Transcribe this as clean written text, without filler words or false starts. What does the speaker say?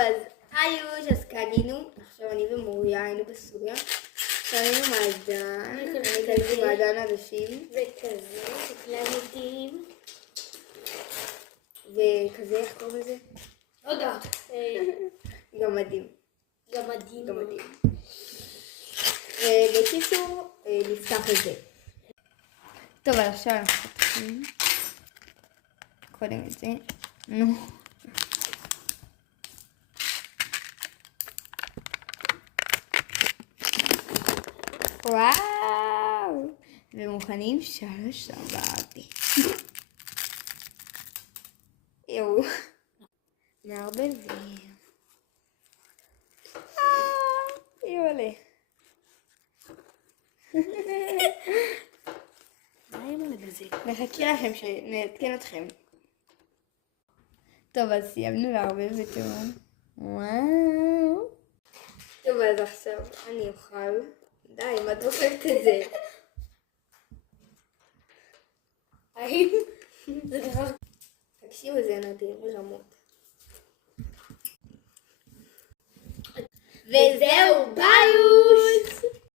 אז היוש, אז קנינו, עכשיו אני ומוריה היינו בסוריה, קנינו מעדן, אני קניתי מעדן עדשים, וכזה, קלמטים. וכזה, איך קוראים לזה? לא יודעת. גמדים. גמדים. ובקיצור, נפתח את זה. טוב, אז עכשיו אנחנו פותחים. קודם את זה. נו. וואו! ומוכנים 3 אמרתי. יואו. מערבבים. יואלה. מה ימלא בזה? נחכה לכם שנעדכן אתכם. טוב, אז סיימנו לערבב בתיאום. וואו. טוב, אז עכשיו אני אוכל. די, מה את אוכלת את זה? האם? זה ככה. תקשיבו, זה נדיר ברמות. וזהו, ביי!